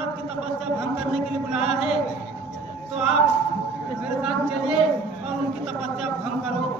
दशरथ की तपस्या भंग करने के लिए बुलाया है, तो आप मेरे साथ चलिए और उनकी तपस्या भंग करो।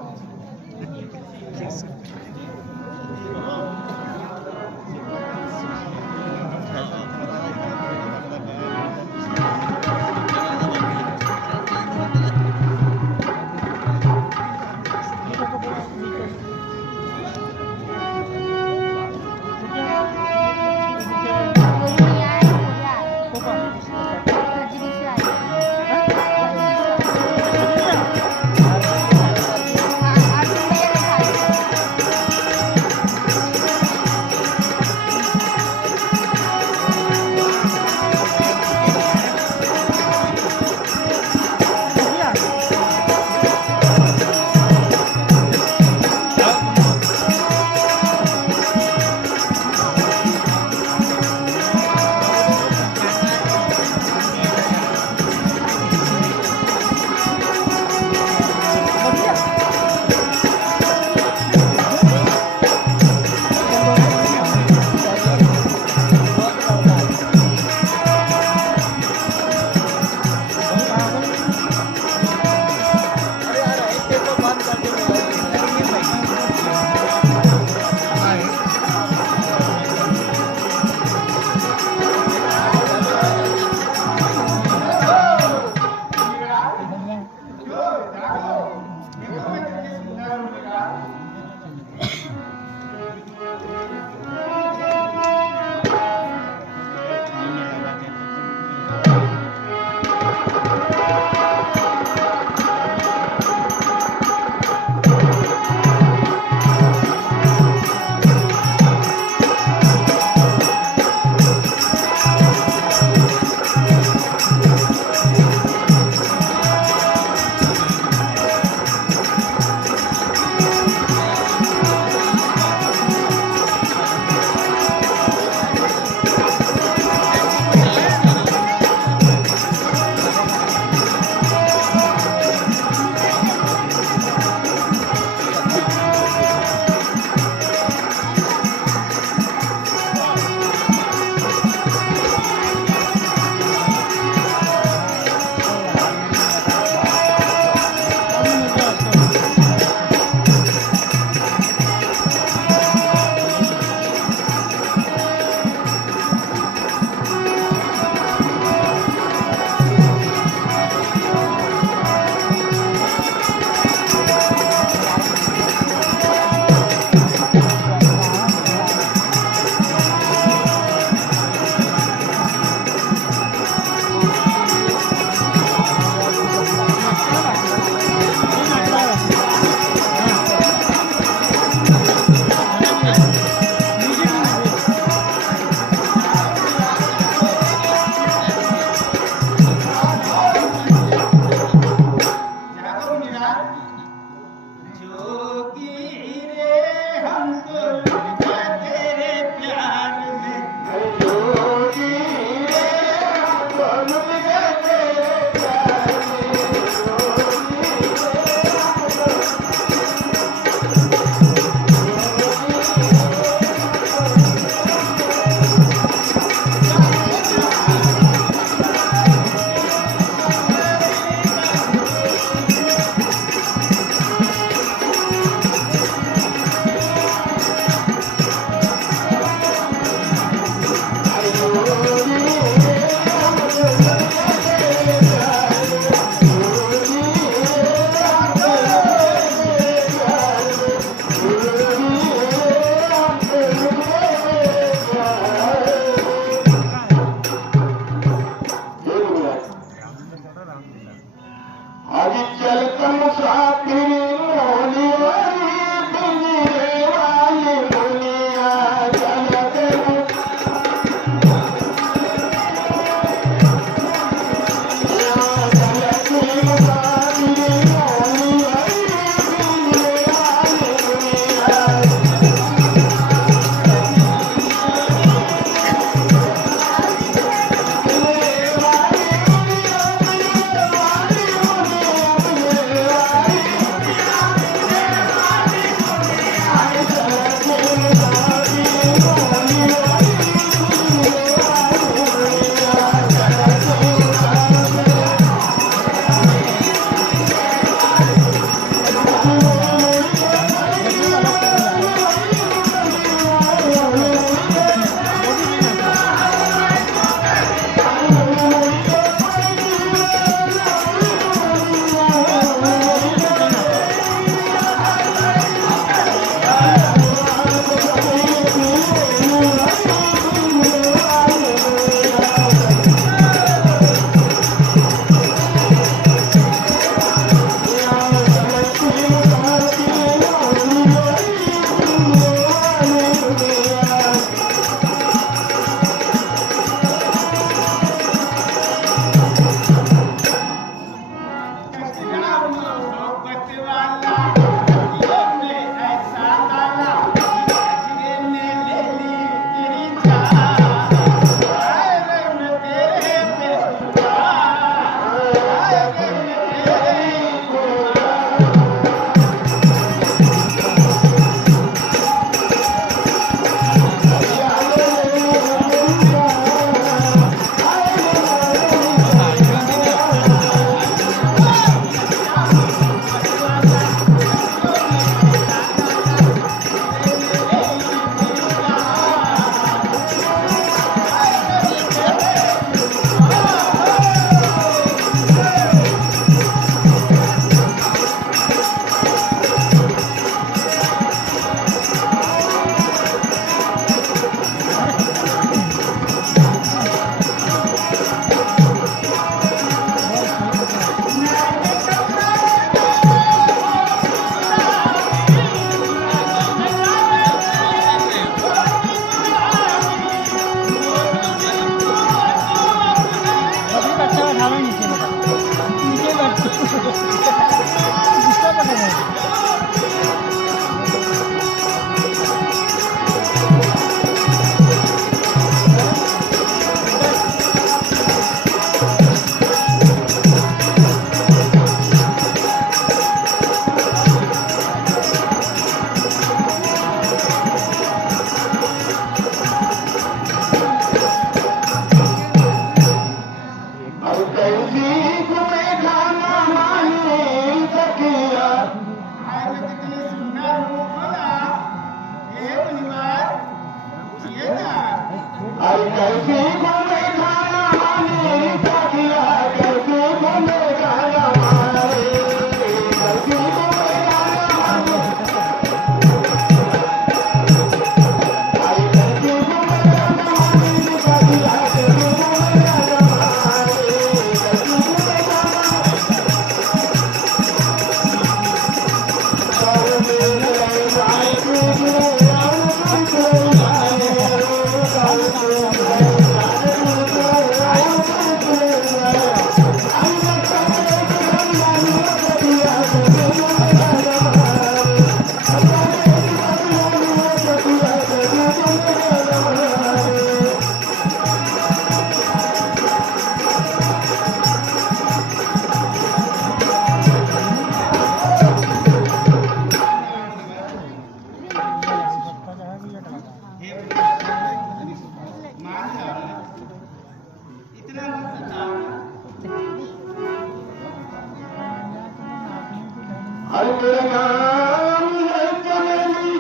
अरे मेरा नाम है चमेली,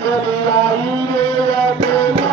चली आई मेरा बेला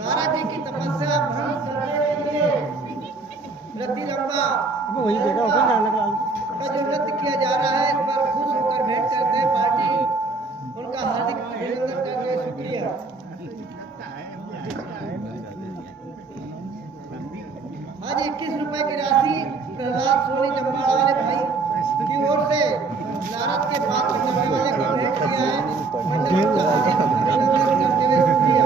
नारा जी की तपस्या भंग करने के लिए नृत्य लंबा का जो नृत्य किया जा रहा है, इस पर खुश होकर भेंट करते हैं पार्टी उनका हार्दिक अभिनंदन करते हैं। शुक्रिया। आज 21 रुपए की राशि प्रहलाद सोनी जम्बाड़ा वाले भाई की ओर से नारद के पात्र करने वाले को भेंट किया है। मंडल का हार्दिक अभिनंदन करते हुए शुक्रिया।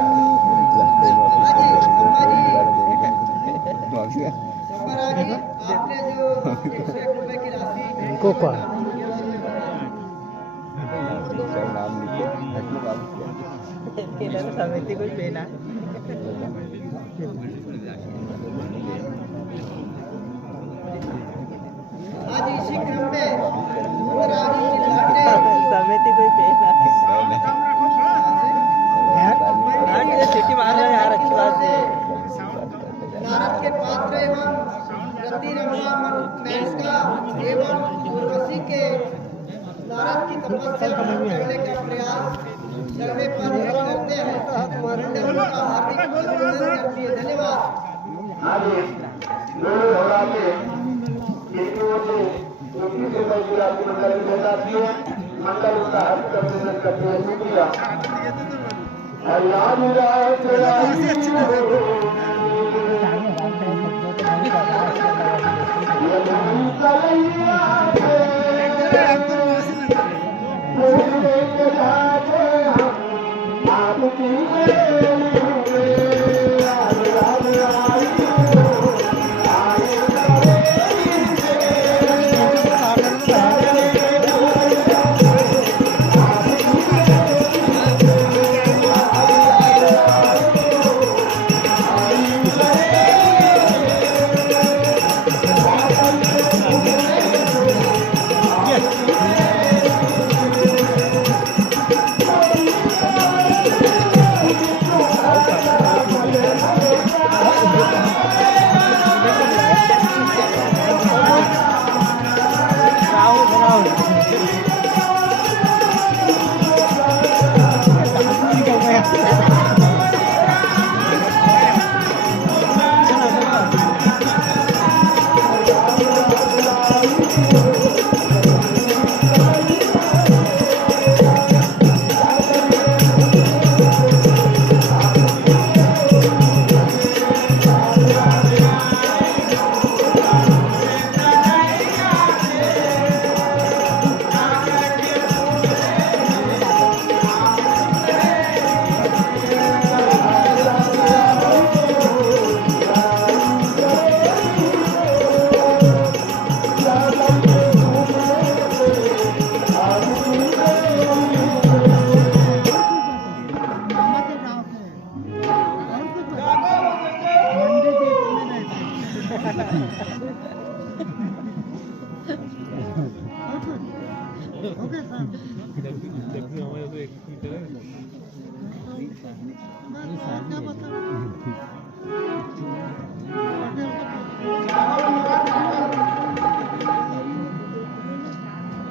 नाम लिखे समिति कुछ लेना आज इसी क्रम में रानी चिल्लाते समिति कोई लेना सिटी मान लो यार अच्छी बात है नारद के पात्र एवं रति रमणा मेनका एवं उर्वशी के नारद की तपस्या करने का प्रयास चलने पर करते हैं मंडल का हार्दिक अभिनंदन करती है। धन्यवाद। आगे दोनों घोड़ा के एक ओर से उनकी से मंदिर आपकी मंडल में बताती है मंडल उसका हस्त करने में करते हैं मीडिया अल्लाह मेरा तेरा ये मन कलैया बोले के जाते हम आपकी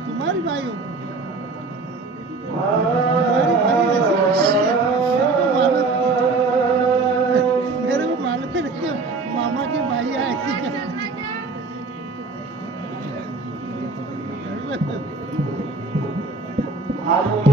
तुम्हारी भाई हो मेरे को मालूम है कि मामा की भाई है आगे